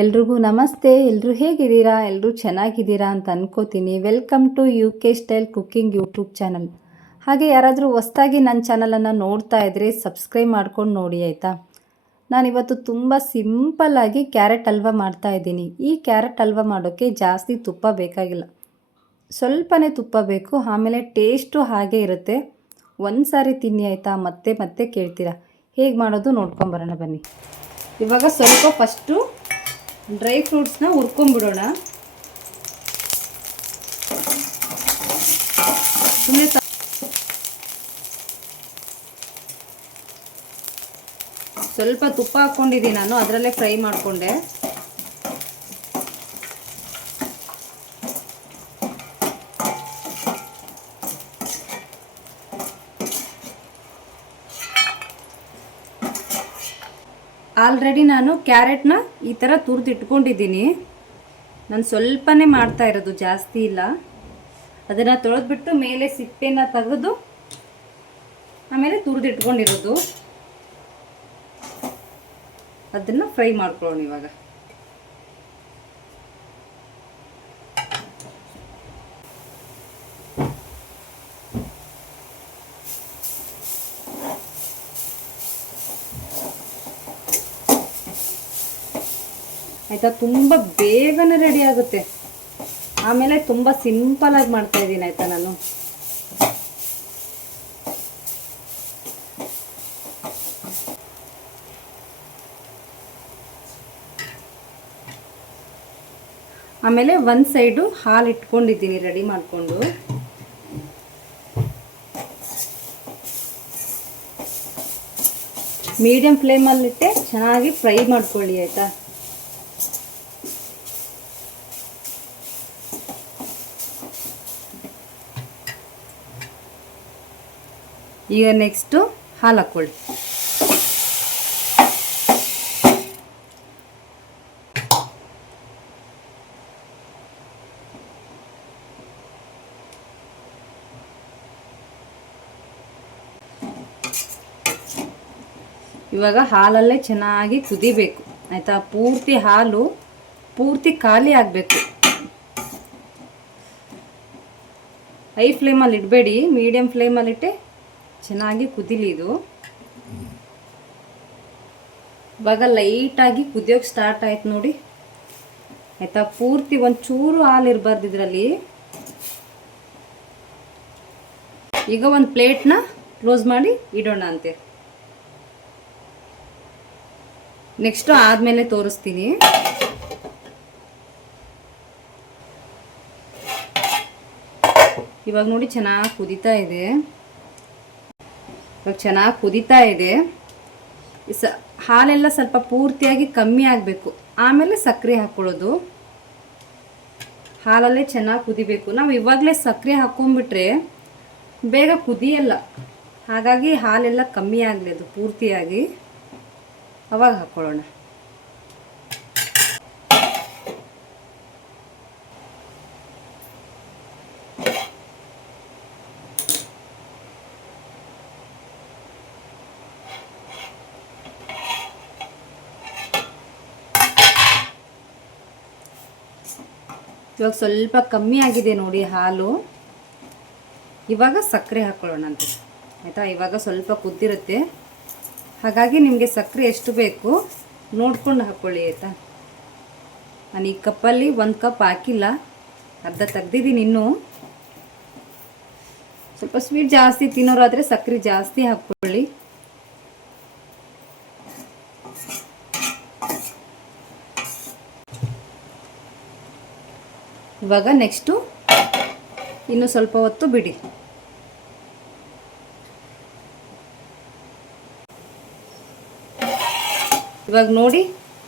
ಎಲ್ರಿಗೂ ನಮಸ್ತೆ. ಎಲ್ಲರೂ ಹೇಗಿದ್ದೀರಾ? ಎಲ್ಲರೂ ಚೆನ್ನಾಗಿದ್ದೀರಾ ಅಂತ ಅನ್ಕೋತೀನಿ. Welcome to UK style cooking YouTube channel. ಹಾಗೆ ಯಾರಾದರೂ ಹೊಸ್ದಾಗಿ ನನ್ನ ಚಾನಲನ್ನು ನೋಡ್ತಾ ಇದ್ದರೆ ಸಬ್ಸ್ಕ್ರೈಬ್ ಮಾಡ್ಕೊಂಡು ನೋಡಿ ಆಯಿತಾ. ನಾನಿವತ್ತು ತುಂಬ ಸಿಂಪಲ್ಲಾಗಿ ಕ್ಯಾರೆಟ್ ಹಲ್ವಾ ಮಾಡ್ತಾಯಿದ್ದೀನಿ. ಈ ಕ್ಯಾರೆಟ್ ಹಲ್ವಾ ಮಾಡೋಕ್ಕೆ ಜಾಸ್ತಿ ತುಪ್ಪ ಬೇಕಾಗಿಲ್ಲ, ಸ್ವಲ್ಪನೇ ತುಪ್ಪ ಬೇಕು. ಆಮೇಲೆ ಟೇಸ್ಟು ಹಾಗೆ ಇರುತ್ತೆ. ಒಂದು ಸಾರಿ ತಿನ್ನಿ ಆಯಿತಾ, ಮತ್ತೆ ಮತ್ತೆ ಕೇಳ್ತೀರಾ. ಹೇಗೆ ಮಾಡೋದು ನೋಡ್ಕೊಂಬರೋಣ ಬನ್ನಿ. ಇವಾಗ ಸ್ವಲ್ಪ ಫಸ್ಟು ಡ್ರೈ ಫ್ರೂಟ್ಸ್ನ ಹುರ್ಕೊಂಡ್ಬಿಡೋಣ. ಸುಮ್ಮನೆ ಸ್ವಲ್ಪ ತುಪ್ಪ ಹಾಕ್ಕೊಂಡಿದ್ದೀನಿ ನಾನು, ಅದರಲ್ಲೇ ಫ್ರೈ ಮಾಡಿಕೊಂಡೆ. ಆಲ್ರೆಡಿ ನಾನು ಕ್ಯಾರೆಟ್ನ ಈ ಥರ ತುರಿದಿಟ್ಕೊಂಡಿದ್ದೀನಿ. ನಾನು ಸ್ವಲ್ಪನೇ ಮಾಡ್ತಾ ಇರೋದು, ಜಾಸ್ತಿ ಇಲ್ಲ. ಅದನ್ನು ತೊಳೆದ್ಬಿಟ್ಟು ಮೇಲೆ ಸಿಪ್ಪೆನ ತೆಗೆದು ಆಮೇಲೆ ತುರಿದಿಟ್ಕೊಂಡಿರೋದು, ಅದನ್ನು ಫ್ರೈ ಮಾಡ್ಕೊಳ್ಳೋಣ ಇವಾಗ. ಆಯಿತಾ, ತುಂಬ ಬೇಗನೆ ರೆಡಿ ಆಗುತ್ತೆ. ಆಮೇಲೆ ತುಂಬ ಸಿಂಪಲಾಗಿ ಮಾಡ್ತಾಯಿದ್ದೀನಿ ಆಯಿತಾ. ನಾನು ಆಮೇಲೆ ಒಂದು ಸೈಡು ಹಾಲು ಇಟ್ಕೊಂಡಿದ್ದೀನಿ ರೆಡಿ ಮಾಡಿಕೊಂಡು. ಮೀಡಿಯಂ ಫ್ಲೇಮಲ್ಲಿಟ್ಟೆ ಚೆನ್ನಾಗಿ ಫ್ರೈ ಮಾಡ್ಕೊಳ್ಳಿ ಆಯಿತಾ. ಈಗ ನೆಕ್ಸ್ಟು ಹಾಲು ಹಾಕ್ಕೊಳ್ಳಿ. ಇವಾಗ ಹಾಲಲ್ಲೇ ಚೆನ್ನಾಗಿ ಕುದಿಬೇಕು ಆಯಿತಾ. ಪೂರ್ತಿ ಹಾಲು ಪೂರ್ತಿ ಖಾಲಿ ಆಗಬೇಕು. ಹೈ ಫ್ಲೇಮಲ್ಲಿ ಇಡಬೇಡಿ, ಮೀಡಿಯಂ ಫ್ಲೇಮಲ್ಲಿಟ್ಟೆ ಚೆನ್ನಾಗಿ ಕುದಿಲಿ ಇದು. ಇವಾಗ ಲೈಟಾಗಿ ಕುದಿಯೋಕೆ ಸ್ಟಾರ್ಟ್ ಆಯ್ತು ನೋಡಿ ಆಯಿತಾ. ಪೂರ್ತಿ ಒಂಚೂರು ಹಾಲು ಇರಬಾರ್ದು ಇದರಲ್ಲಿ. ಈಗ ಒಂದು ಪ್ಲೇಟ್ನ ಕ್ಲೋಸ್ ಮಾಡಿ ಇಡೋಣ ಅಂತೆ. ನೆಕ್ಸ್ಟು ಆದಮೇಲೆ ತೋರಿಸ್ತೀನಿ. ಇವಾಗ ನೋಡಿ ಚೆನ್ನಾಗಿ ಕುದೀತಾ ಇದೆ. ಇವಾಗ ಚೆನ್ನಾಗಿ ಕುದೀತಾ ಇದೆ. ಹಾಲೆಲ್ಲ ಸ್ವಲ್ಪ ಪೂರ್ತಿಯಾಗಿ ಕಮ್ಮಿ ಆಗಬೇಕು, ಆಮೇಲೆ ಸಕ್ಕರೆ ಹಾಕ್ಕೊಳ್ಳೋದು. ಹಾಲಲ್ಲೇ ಚೆನ್ನಾಗಿ ಕುದಿಬೇಕು. ನಾವು ಇವಾಗಲೇ ಸಕ್ಕರೆ ಹಾಕ್ಕೊಂಡ್ಬಿಟ್ರೆ ಬೇಗ ಕುದಿಯಲ್ಲ. ಹಾಗಾಗಿ ಹಾಲೆಲ್ಲ ಕಮ್ಮಿ ಆಗಲಿ ಅದು ಪೂರ್ತಿಯಾಗಿ, ಅವಾಗ ಹಾಕ್ಕೊಳ್ಳೋಣ. ಇವಾಗ ಸ್ವಲ್ಪ ಕಮ್ಮಿ ಆಗಿದೆ ನೋಡಿ ಹಾಲು. ಇವಾಗ ಸಕ್ಕರೆ ಹಾಕ್ಕೊಳ್ಳೋಣ ಅಂತ ಆಯಿತಾ. ಇವಾಗ ಸ್ವಲ್ಪ ಕುದ್ದಿರುತ್ತೆ, ಹಾಗಾಗಿ ನಿಮಗೆ ಸಕ್ಕರೆ ಎಷ್ಟು ಬೇಕು ನೋಡ್ಕೊಂಡು ಹಾಕ್ಕೊಳ್ಳಿ ಆಯಿತಾ. ನಾನು ಈ ಕಪ್ಪಲ್ಲಿ 1 ಕಪ್ ಹಾಕಿಲ್ಲ, ಅರ್ಧ ತೆಗ್ದಿದ್ದೀನಿ ಇನ್ನೂ. ಸ್ವಲ್ಪ ಸ್ವೀಟ್ ಜಾಸ್ತಿ ತಿನ್ನೋರಾದರೆ ಸಕ್ಕರೆ ಜಾಸ್ತಿ ಹಾಕ್ಕೊಳ್ಳಿ. ಇವಾಗ ನೆಕ್ಸ್ಟು ಇನ್ನು ಸ್ವಲ್ಪ ಹೊತ್ತು ಬಿಡಿ. ಇವಾಗ ನೋಡಿ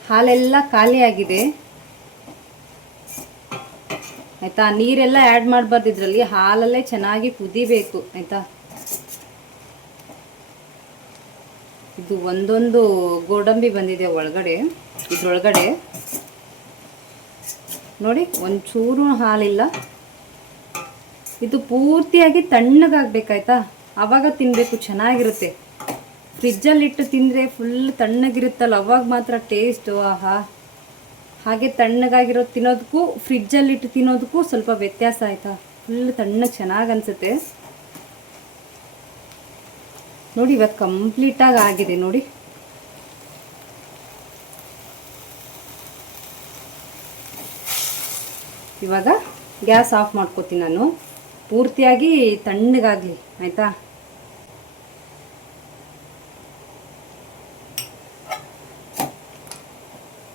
ಹಾಲೆಲ್ಲ ಖಾಲಿ ಆಗಿದೆ ಆಯಿತಾ. ನೀರೆಲ್ಲ ಆ್ಯಡ್ ಮಾಡಬಾರ್ದು ಇದರಲ್ಲಿ, ಹಾಲಲ್ಲೇ ಚೆನ್ನಾಗಿ ಕುದಿಬೇಕು ಆಯಿತಾ. ಇದು ಒಂದೊಂದು ಗೋಡಂಬಿ ಬಂದಿದೆ ಒಳಗಡೆ, ಇದ್ರೊಳಗಡೆ ನೋಡಿ ಒಂಚೂರು ಹಾಲಿಲ್ಲ. ಇದು ಪೂರ್ತಿಯಾಗಿ ತಣ್ಣಗಾಗಬೇಕಾಯ್ತಾ, ಆವಾಗ ತಿನ್ನಬೇಕು, ಚೆನ್ನಾಗಿರುತ್ತೆ. ಫ್ರಿಜ್ಜಲ್ಲಿಟ್ಟು ತಿಂದರೆ ಫುಲ್ ತಣ್ಣಗಿರುತ್ತಲ್ಲ, ಅವಾಗ ಮಾತ್ರ ಟೇಸ್ಟು ಆಹಾ. ಹಾಗೆ ತಣ್ಣಗಾಗಿರೋದು ತಿನ್ನೋದಕ್ಕೂ ಫ್ರಿಜ್ಜಲ್ಲಿಟ್ಟು ತಿನ್ನೋದಕ್ಕೂ ಸ್ವಲ್ಪ ವ್ಯತ್ಯಾಸ ಆಯಿತಾ. ಫುಲ್ ತಣ್ಣಗೆ ಚೆನ್ನಾಗಿ ಅನಿಸುತ್ತೆ ನೋಡಿ. ಇವತ್ತು ಕಂಪ್ಲೀಟಾಗಿ ಆಗಿದೆ ನೋಡಿ. ಇವಾಗ ಗ್ಯಾಸ್ ಆಫ್ ಮಾಡ್ಕೋತೀನಿ ನಾನು, ಪೂರ್ತಿಯಾಗಿ ತಣ್ಣಗಾಗಲಿ ಆಯಿತಾ.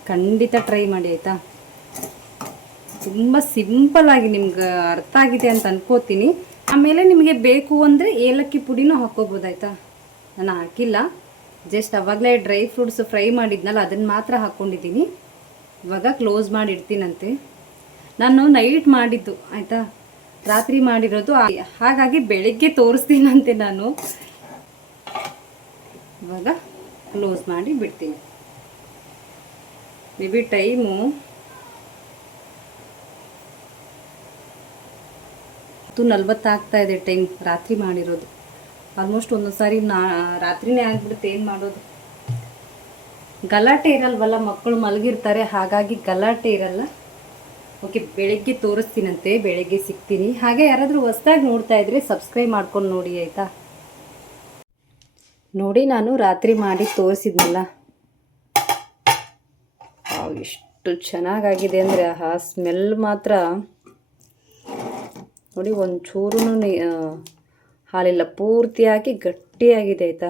ಖಂಡಿತ ಟ್ರೈ ಮಾಡಿ ಆಯಿತಾ. ತುಂಬ ಸಿಂಪಲ್ಲಾಗಿ ನಿಮ್ಗೆ ಅರ್ಥ ಆಗಿದೆ ಅಂತ ಅನ್ಕೋತೀನಿ. ಆಮೇಲೆ ನಿಮಗೆ ಬೇಕು ಅಂದರೆ ಏಲಕ್ಕಿ ಪುಡಿನೂ ಹಾಕ್ಕೋಬೋದಾಯ್ತಾ. ನಾನು ಹಾಕಿಲ್ಲ, ಜಸ್ಟ್ ಅವಾಗಲೇ ಡ್ರೈ ಫ್ರೂಟ್ಸ್ ಫ್ರೈ ಮಾಡಿದ್ನಲ್ಲ ಅದನ್ನು ಮಾತ್ರ ಹಾಕ್ಕೊಂಡಿದ್ದೀನಿ. ಇವಾಗ ಕ್ಲೋಸ್ ಮಾಡಿ ಇಡ್ತೀನಂತೆ. ನಾನು ನೈಟ್ ಮಾಡಿದ್ದು ಆಯಿತಾ, ರಾತ್ರಿ ಮಾಡಿರೋದು, ಹಾಗಾಗಿ ಬೆಳಗ್ಗೆ ತೋರಿಸ್ತೀನಂತೆ ನಾನು. ಇವಾಗ ಕ್ಲೋಸ್ ಮಾಡಿ ಬಿಡ್ತೀನಿ. ಮೇ ಬಿ ಟೈಮು 10:40 ಆಗ್ತಾ ಇದೆ ಟೈಮ್, ರಾತ್ರಿ ಮಾಡಿರೋದು. ಆಲ್ಮೋಸ್ಟ್ ಒಂದೊಂದು ಸಾರಿ ರಾತ್ರಿನೇ ಆಗಿಬಿಡುತ್ತೆ. ಏನು ಮಾಡೋದು, ಗಲಾಟೆ ಇರಲ್ವಲ್ಲ, ಮಕ್ಕಳು ಮಲಗಿರ್ತಾರೆ, ಹಾಗಾಗಿ ಗಲಾಟೆ ಇರಲ್ಲ. ಓಕೆ, ಬೆಳಗ್ಗೆ ತೋರಿಸ್ತೀನಂತೆ, ಬೆಳಗ್ಗೆ ಸಿಗ್ತೀನಿ. ಹಾಗೆ ಯಾರಾದರೂ ಹೊಸ್ದಾಗಿ ನೋಡ್ತಾ ಇದ್ರೆ ಸಬ್ಸ್ಕ್ರೈಬ್ ಮಾಡ್ಕೊಂಡು ನೋಡಿ ಆಯಿತಾ. ನೋಡಿ, ನಾನು ರಾತ್ರಿ ಮಾಡಿ ತೋರಿಸಿದ್ನಲ್ಲ, ಎಷ್ಟು ಚೆನ್ನಾಗಾಗಿದೆ ಅಂದರೆ ಆ ಸ್ಮೆಲ್ ಮಾತ್ರ ನೋಡಿ. ಒಂಚೂರು ಹಾಲಿಲ್ಲ, ಪೂರ್ತಿಯಾಗಿ ಗಟ್ಟಿಯಾಗಿದೆ ಆಯಿತಾ.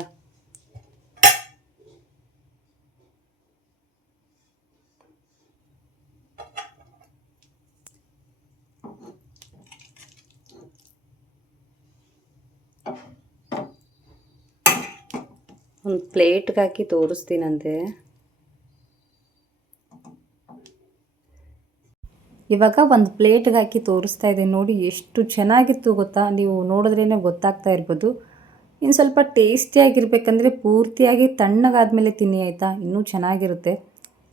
ಒಂದು ಪ್ಲೇಟ್ಗೆ ಹಾಕಿ ತೋರಿಸ್ತೀನಂತೆ. ಇವಾಗ ಒಂದು ಪ್ಲೇಟ್ಗೆ ಹಾಕಿ ತೋರಿಸ್ತಾ ಇದೆ ನೋಡಿ. ಎಷ್ಟು ಚೆನ್ನಾಗಿತ್ತು ಗೊತ್ತಾ, ನೀವು ನೋಡಿದ್ರೇ ಗೊತ್ತಾಗ್ತಾ ಇರ್ಬೋದು. ಇನ್ನು ಸ್ವಲ್ಪ ಟೇಸ್ಟಿಯಾಗಿರ್ಬೇಕಂದ್ರೆ ಪೂರ್ತಿಯಾಗಿ ತಣ್ಣಗಾದ್ಮೇಲೆ ತಿನ್ನಿ ಆಯಿತಾ, ಇನ್ನೂ ಚೆನ್ನಾಗಿರುತ್ತೆ.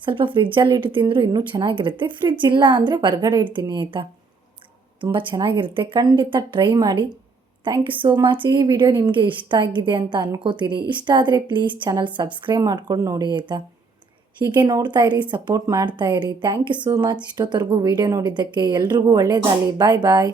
ಸ್ವಲ್ಪ ಫ್ರಿಜ್ಜಲ್ಲಿ ಇಟ್ಟು ತಿಂದರೂ ಇನ್ನೂ ಚೆನ್ನಾಗಿರುತ್ತೆ. ಫ್ರಿಜ್ ಇಲ್ಲ ಅಂದರೆ ಹೊರಗಡೆ ಇಡ್ತೀನಿ ಆಯಿತಾ, ತುಂಬ ಚೆನ್ನಾಗಿರುತ್ತೆ. ಖಂಡಿತ ಟ್ರೈ ಮಾಡಿ. Thank you so much. ಈ ವಿಡಿಯೋ ನಿಮಗೆ ಇಷ್ಟ ಆಗಿದೆ ಅಂತ ಅನ್ಕೋತೀನಿ. ಇಷ್ಟ ಆದರೆ ಪ್ಲೀಸ್ ಚಾನಲ್ ಸಬ್ಸ್ಕ್ರೈಬ್ ಮಾಡ್ಕೊಂಡು ನೋಡಿ ಆಯಿತಾ. ಹೀಗೆ ನೋಡ್ತಾ ಇರಿ, ಸಪೋರ್ಟ್ ಮಾಡ್ತಾ ಇರಿ. Thank you so much. ಇಷ್ಟೊತ್ತವರೆಗೂ ವಿಡಿಯೋ ನೋಡಿದ್ದಕ್ಕೆ ಎಲ್ರಿಗೂ ಒಳ್ಳೆಯದಾಗಲಿ. ಬಾಯ್ ಬಾಯ್.